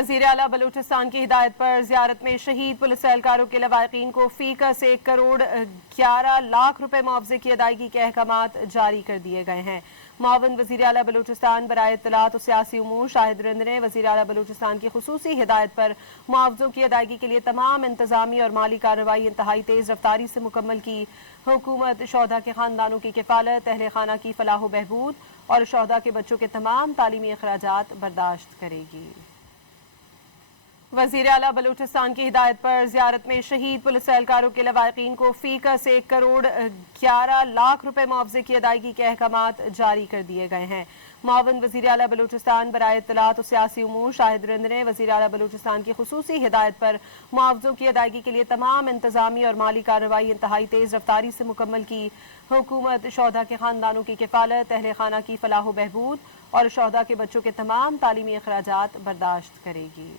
वज़ीर आला बलूचिस्तान की हिदायत पर ज़ियारत में शहीद पुलिस एहलकारों के लवाहिकीन को फ़ीकस 1 करोड़ 11 लाख रुपए मुआवजे की अदायगी के अहकामात जारी कर दिए गए हैं। मुआविन वज़ीर आला बलूचिस्तान बराए इत्तलात और सियासी उमूर शाहिद रिंद ने वज़ीर आला बलूचिस्तान की खुसूसी हिदायत पर मुआवजों की अदायगी के लिए तमाम इंतजामी और माली कार्रवाई इंतहाई तेज़ रफ्तारी से मुकम्मल की। हुकूमत शोहदा के ख़ानदानों की किफ़ालत, अहले खाना की फलाह व बहबूद और शोहदा के बच्चों के तमाम तालीमी अखराजात बर्दाश्त करेगी। वज़ीर आला बलूचिस्तान की हिदायत पर ज़ियारत में शहीद पुलिस एहलकारों के लवाहिकीन को फ़ीकस 1 करोड़ 11 लाख रुपए मुआवजे की अदायगी के अहकामात जारी कर दिए गए हैं। मुआविन वज़ीर आला बलूचिस्तान बराए इत्तलात और सियासी उमूर शाहिद रिंद ने वज़ीर आला बलूचिस्तान की खुसूसी हिदायत पर मुआवजों की अदायगी के लिए तमाम इंतजामी और माली कार्रवाई इंतहाई तेज़ रफ्तारी से मुकम्मल की। हुकूमत शोहदा के ख़ानदानों की किफ़ालत, अहले खाना की फलाह व बहबूद और शोहदा के बच्चों के तमाम तालीमी अखराजात बर्दाश्त करेगी।